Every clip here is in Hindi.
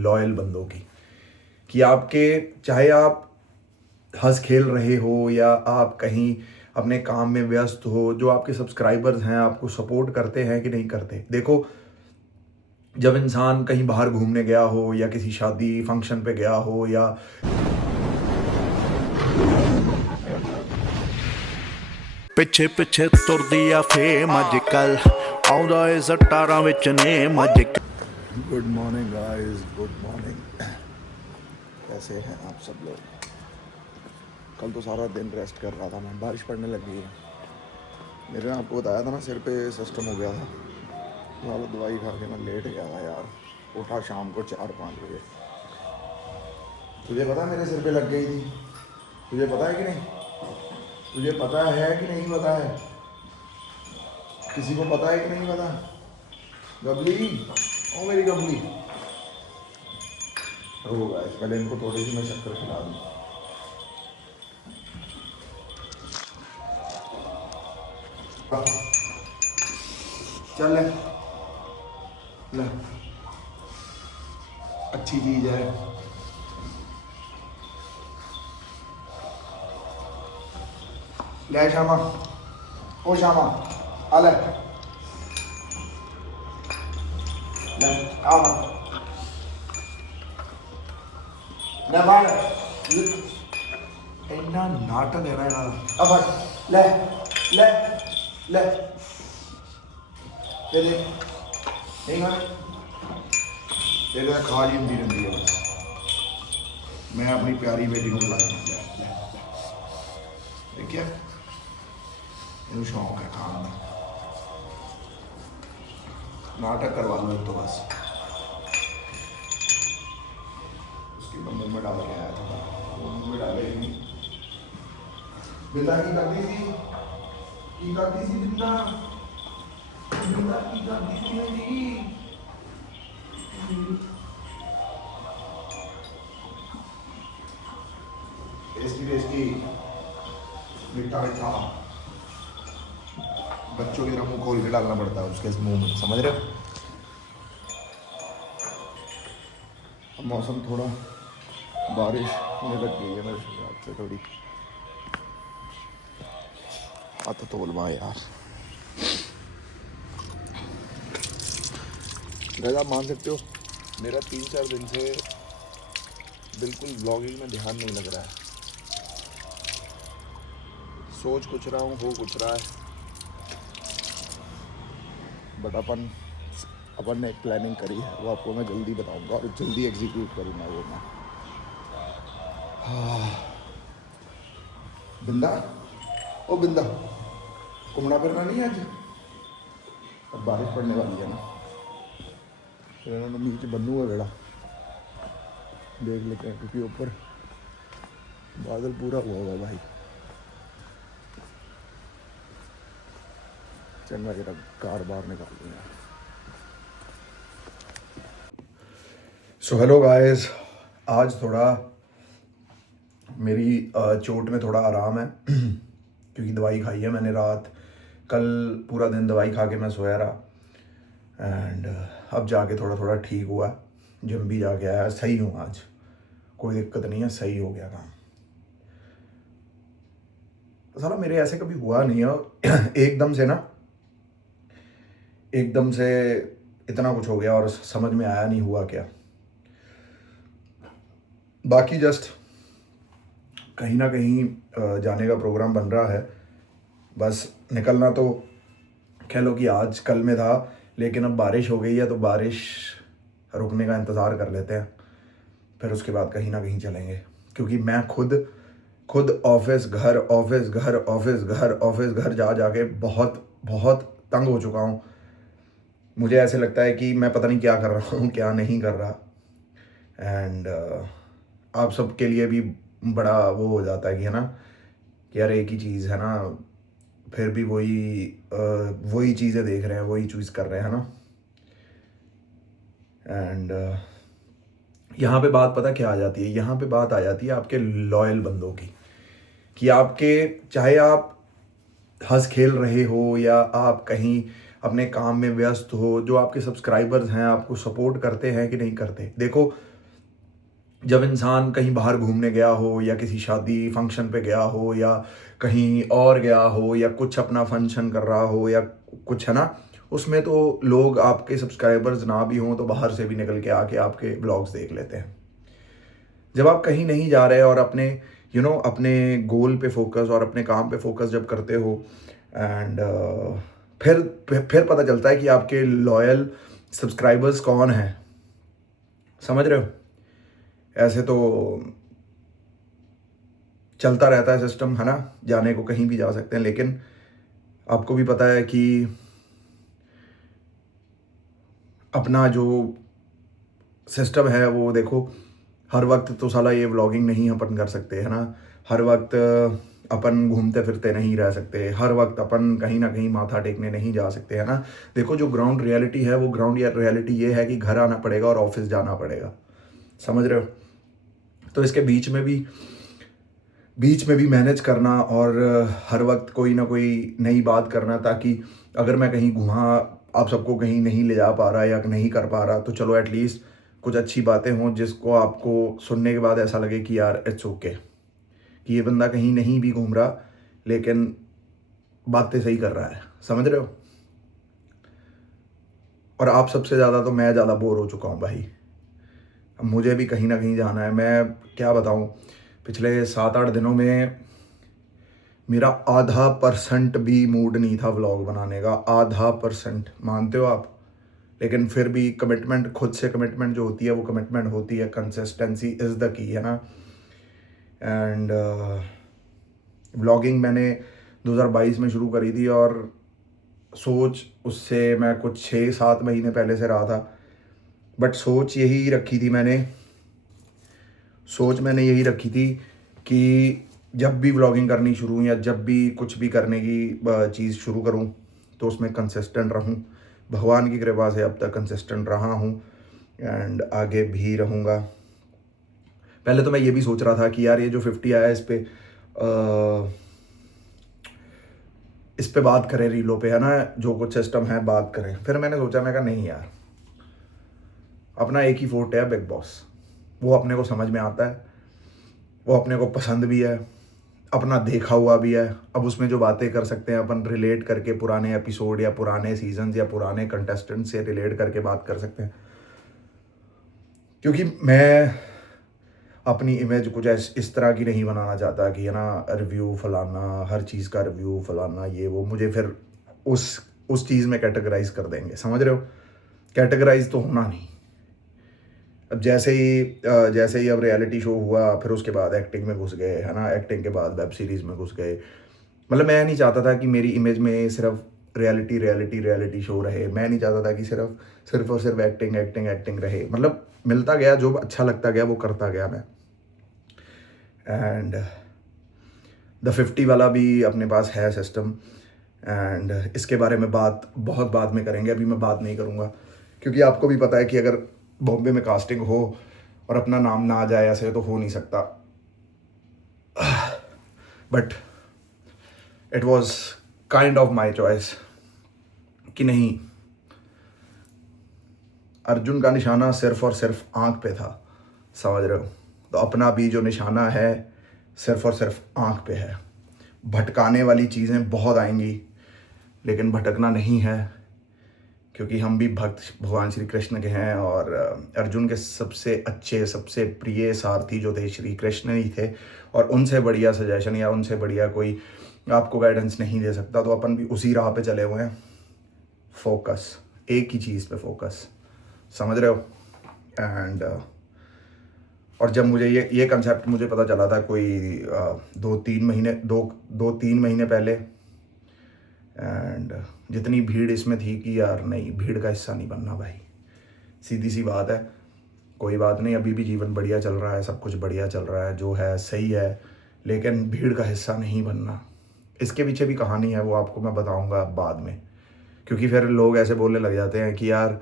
लॉयल बंदों की, कि आपके चाहे आप हंस खेल रहे हो या आप कहीं अपने काम में व्यस्त हो, जो आपके सब्सक्राइबर्स हैं आपको सपोर्ट करते हैं कि नहीं करते। देखो, जब इंसान कहीं बाहर घूमने गया हो या किसी शादी फंक्शन पे गया हो या ਪਿੱਛੇ ਪਿੱਛੇ ਤੁਰਦੀ ਆ ਫੇਮ ਅੱਜ ਕੱਲ ਆਉਂਦਾ ਏ ਸਟਾਰਾਂ ਵਿੱਚ ਨੇਮ ਅੱਜ good morning guys, good morning. कैसे हैं आप सब लोग? कल तो सारा दिन रेस्ट कर रहा था मैं, बारिश पड़ने लगी है। मेरे आपको बताया था ना, सिर पे सिस्टम हो गया था। वाला दवाई खा के मैं लेट गया था यार। उठा शाम को 4-5 बजे। तुझे पता मेरे सिर पे लग गई थी? तुझे पता है कि नहीं? तुझे पता है कि नहीं पता है? किसी को पता है कि नहीं पता? गबली, ओ मेरी गबली। रुको गाइस, पहले इनको थोड़ी सी मैं शक्कर खिला दूँ। चल ले, ले, अच्छी चीज है। ले शामा, ओ शामा, आ ले, ले, आ मत, ले बाहर, इतना नाटक है ना यार। अब हट, ले, ले, ले, ले दे, नहीं खा, ये तो खा जी हिंदी रही है बस। मैं अपनी प्यारी बेटी को बुलाया, देखिए इन्हें शौक है खाने का। नाटक करवा लो एक तो बस। उसके तो मुंह में डाल के आया था, वो मुंह में डाले ही नहीं। बिंदा की करती थी, बिंदा, बिंदा की करती थी मेरी। टेस्टी टेस्टी, मीठा मीठा, बच्चों की तरह मुंह खोल के डालना पड़ता है उसके इस मुंह में, समझ रहे हो? अब मौसम थोड़ा बारिश होने लग गई है मेरे हिसाब से थोड़ी। हाथ तो बोलवा यार। गाइस, आप मान सकते हो मेरा 3-4 दिन से बिल्कुल व्लॉगिंग में ध्यान नहीं लग रहा है। सोच कुछ रहा हूँ, हो कुछ रहा है, बट अपन ने एक प्लानिंग करी है, वो आपको मैं जल्दी बताऊंगा और जल्दी एग्जीक्यूट करूँगा वो मैं। बिंदा, ओ बिंदा, घूमना फिरना नहीं है आज? अब बारिश पड़ने वाली है ना, फिर इन्होंने नीचे बन्नू है बेड़ा, देख लेते हैं, क्योंकि ऊपर बादल पूरा हुआ होगा भाई। चंगा जरा कार बाहर निकाल दूँगा। सो हेलो गाइस, आज थोड़ा मेरी चोट में थोड़ा आराम है क्योंकि दवाई खाई है मैंने रात। कल पूरा दिन दवाई खा के मैं सोया रहा एंड अब जाके थोड़ा थोड़ा ठीक हुआ। जिम भी जाके आया, सही हूँ आज, कोई दिक्कत नहीं है, सही हो गया काम। तो साला मेरे ऐसे कभी हुआ नहीं है एकदम से इतना कुछ हो गया और समझ में आया नहीं हुआ क्या। बाकी जस्ट कहीं ना कहीं जाने का प्रोग्राम बन रहा है, बस निकलना तो कह लो कि आज कल में था, लेकिन अब बारिश हो गई है तो बारिश रुकने का इंतज़ार कर लेते हैं, फिर उसके बाद कहीं ना कहीं चलेंगे। क्योंकि मैं खुद ऑफिस घर ऑफिस घर ऑफिस घर ऑफिस घर जा जाके बहुत बहुत तंग हो चुका हूँ। मुझे ऐसे लगता है कि मैं पता नहीं क्या कर रहा हूँ, क्या नहीं कर रहा। एंड आप सबके लिए भी बड़ा वो हो जाता है कि है ना, कि यार एक ही चीज़ है ना, फिर भी वही चीज़ें देख रहे हैं, वही चूज़ कर रहे हैं ना। एंड यहाँ पे बात पता क्या आ जाती है, यहाँ पे बात आ जाती है आपके लॉयल बंदों की, कि आपके चाहे आप हंस खेल रहे हो या आप कहीं अपने काम में व्यस्त हो, जो आपके सब्सक्राइबर्स हैं आपको सपोर्ट करते हैं कि नहीं करते। देखो, जब इंसान कहीं बाहर घूमने गया हो या किसी शादी फंक्शन पे गया हो या कहीं और गया हो या कुछ अपना फंक्शन कर रहा हो या कुछ, है ना, उसमें तो लोग आपके सब्सक्राइबर्स ना भी हों तो बाहर से भी निकल के आके आपके ब्लॉग्स देख लेते हैं। जब आप कहीं नहीं जा रहे और अपने अपने गोल पे फोकस और अपने काम पे फोकस जब करते हो, एंड फिर पता चलता है कि आपके लॉयल सब्सक्राइबर्स कौन हैं। समझ रहे हो? ऐसे तो चलता रहता है सिस्टम, है ना, जाने को कहीं भी जा सकते हैं, लेकिन आपको भी पता है कि अपना जो सिस्टम है वो देखो, हर वक्त तो साला ये व्लॉगिंग नहीं अपन कर सकते, है ना, हर वक्त अपन घूमते फिरते नहीं रह सकते, हर वक्त अपन कहीं ना कहीं माथा टेकने नहीं जा सकते, है ना। देखो, जो ग्राउंड रियलिटी है वो ग्राउंड रियलिटी ये है कि घर आना पड़ेगा और ऑफिस जाना पड़ेगा। समझ रहे हो? तो इसके बीच में भी मैनेज करना और हर वक्त कोई ना कोई नई बात करना, ताकि अगर मैं कहीं घुमा, आप सबको कहीं नहीं ले जा पा रहा या नहीं कर पा रहा, तो चलो एटलीस्ट कुछ अच्छी बातें हों जिसको आपको सुनने के बाद ऐसा लगे कि यार इट्स ओके, कि ये बंदा कहीं नहीं भी घूम रहा लेकिन बातें सही कर रहा है। समझ रहे हो? और आप सबसे ज़्यादा तो मैं ज़्यादा बोर हो चुका हूँ भाई। अब मुझे भी कहीं ना कहीं जाना है। मैं क्या बताऊँ, पिछले 7-8 दिनों में मेरा 0.5% भी मूड नहीं था व्लॉग बनाने का। 0.5%, मानते हो आप? लेकिन फिर भी कमिटमेंट, खुद से कमिटमेंट जो होती है वो कमिटमेंट होती है। कंसिस्टेंसी इज़ द की, है ना। एंड व्लॉगिंग मैंने 2022 में शुरू करी थी और सोच उससे मैं कुछ 6-7 महीने पहले से रहा था। बट सोच मैंने यही रखी थी कि जब भी व्लॉगिंग करनी शुरू या जब भी कुछ भी करने की चीज़ शुरू करूं तो उसमें कंसिस्टेंट रहूं। भगवान की कृपा से अब तक कंसिस्टेंट रहा हूं एंड आगे भी रहूँगा। पहले तो मैं ये भी सोच रहा था कि यार ये जो 50 आया इस पे बात करें रीलों पे, है ना, जो कुछ सिस्टम है बात करें। फिर मैंने सोचा, मैं कहा नहीं यार, अपना एक ही फोर्ट है, बिग बॉस। वो अपने को समझ में आता है, वो अपने को पसंद भी है, अपना देखा हुआ भी है। अब उसमें जो बातें कर सकते हैं अपन, रिलेट करके पुराने एपिसोड या पुराने सीजन्स या पुराने कंटेस्टेंट से रिलेट करके बात कर सकते हैं। क्योंकि मैं अपनी इमेज कुछ इस तरह की नहीं बनाना चाहता कि, है ना, रिव्यू फलाना, हर चीज़ का रिव्यू फलाना, ये वो मुझे फिर उस चीज़ में कैटेगराइज कर देंगे। समझ रहे हो? कैटेगराइज तो होना नहीं। अब जैसे ही अब रियलिटी शो हुआ, फिर उसके बाद एक्टिंग में घुस गए, है ना, एक्टिंग के बाद वेब सीरीज़ में घुस गए। मतलब मैं नहीं चाहता था कि मेरी इमेज में सिर्फ रियलिटी शो रहे। मैं नहीं चाहता था कि सिर्फ और सिर्फ एक्टिंग रहे। मतलब मिलता गया, जो अच्छा लगता गया वो करता गया मैं। एंड द 50 वाला भी अपने पास है सिस्टम, एंड इसके बारे में बात बहुत बाद में करेंगे। अभी मैं बात नहीं करूँगा क्योंकि आपको भी पता है कि अगर बॉम्बे में कास्टिंग हो और अपना नाम ना आ जाए ऐसे तो हो नहीं सकता। But it was kind of my choice कि नहीं, अर्जुन का निशाना सिर्फ और सिर्फ आँख पे था। समझ रहे हो? तो अपना भी जो निशाना है सिर्फ और सिर्फ आँख पे है। भटकाने वाली चीज़ें बहुत आएंगी लेकिन भटकना नहीं है, क्योंकि हम भी भक्त भगवान श्री कृष्ण के हैं। और अर्जुन के सबसे अच्छे, सबसे प्रिय सारथी जो थे श्री कृष्ण ही थे, और उनसे बढ़िया सजेशन या उनसे बढ़िया कोई आपको गाइडेंस नहीं दे सकता। तो अपन भी उसी राह पे चले हुए हैं। फोकस, एक ही चीज़ पे फोकस। समझ रहे हो? एंड और जब मुझे ये कंसेप्ट मुझे पता चला था कोई 2-3 महीने पहले, एंड जितनी भीड़ इसमें थी कि यार नहीं, भीड़ का हिस्सा नहीं बनना भाई। सीधी सी बात है। कोई बात नहीं, अभी भी जीवन बढ़िया चल रहा है, सब कुछ बढ़िया चल रहा है, जो है सही है, लेकिन भीड़ का हिस्सा नहीं बनना। इसके पीछे भी कहानी है, वो आपको मैं बताऊंगा बाद में। क्योंकि फिर लोग ऐसे बोलने लग जाते हैं कि यार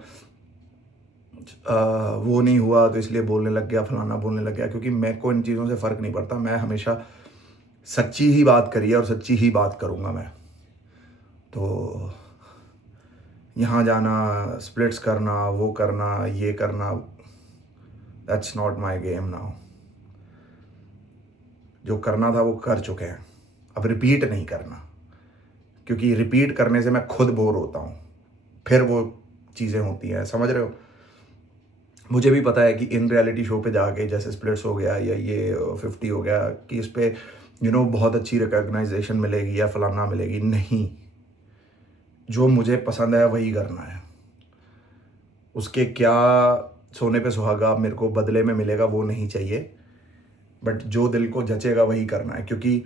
वो नहीं हुआ तो इसलिए बोलने लग गया, फलाना बोलने लग गया। क्योंकि मेरे को इन चीज़ों से फ़र्क नहीं पड़ता। मैं हमेशा सच्ची ही बात करी है और सच्ची ही बात करूँगा मैं। तो यहाँ जाना, स्प्लिट्स करना, वो करना, ये करना, that's not my game now. जो करना था वो कर चुके हैं, अब रिपीट नहीं करना, क्योंकि रिपीट करने से मैं खुद बोर होता हूँ, फिर वो चीज़ें होती हैं, समझ रहे हो। मुझे भी पता है कि इन रियलिटी शो पे जाके जैसे स्प्लिट्स हो गया या ये 50 हो गया कि इस पे बहुत अच्छी रिकॉग्नाइजेशन मिलेगी या फलाना मिलेगी, नहीं। जो मुझे पसंद है वही करना है, उसके क्या सोने पे सुहागा मेरे को बदले में मिलेगा वो नहीं चाहिए, बट जो दिल को जचेगा वही करना है। क्योंकि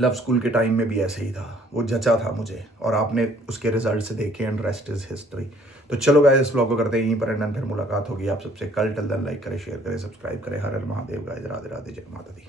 लव स्कूल के टाइम में भी ऐसे ही था, वो जचा था मुझे और आपने उसके रिजल्ट से देखे, एंड रेस्ट इज हिस्ट्री। तो चलो गाइस, इस व्लॉग को करते हैं यहीं पर एंड, फिर मुलाकात होगी आप सबसे कल। टिल देन लाइक करें, शेयर करें, सब्सक्राइब करें। हर हर महादेव गाइस, राधे राधे, जय माता दी।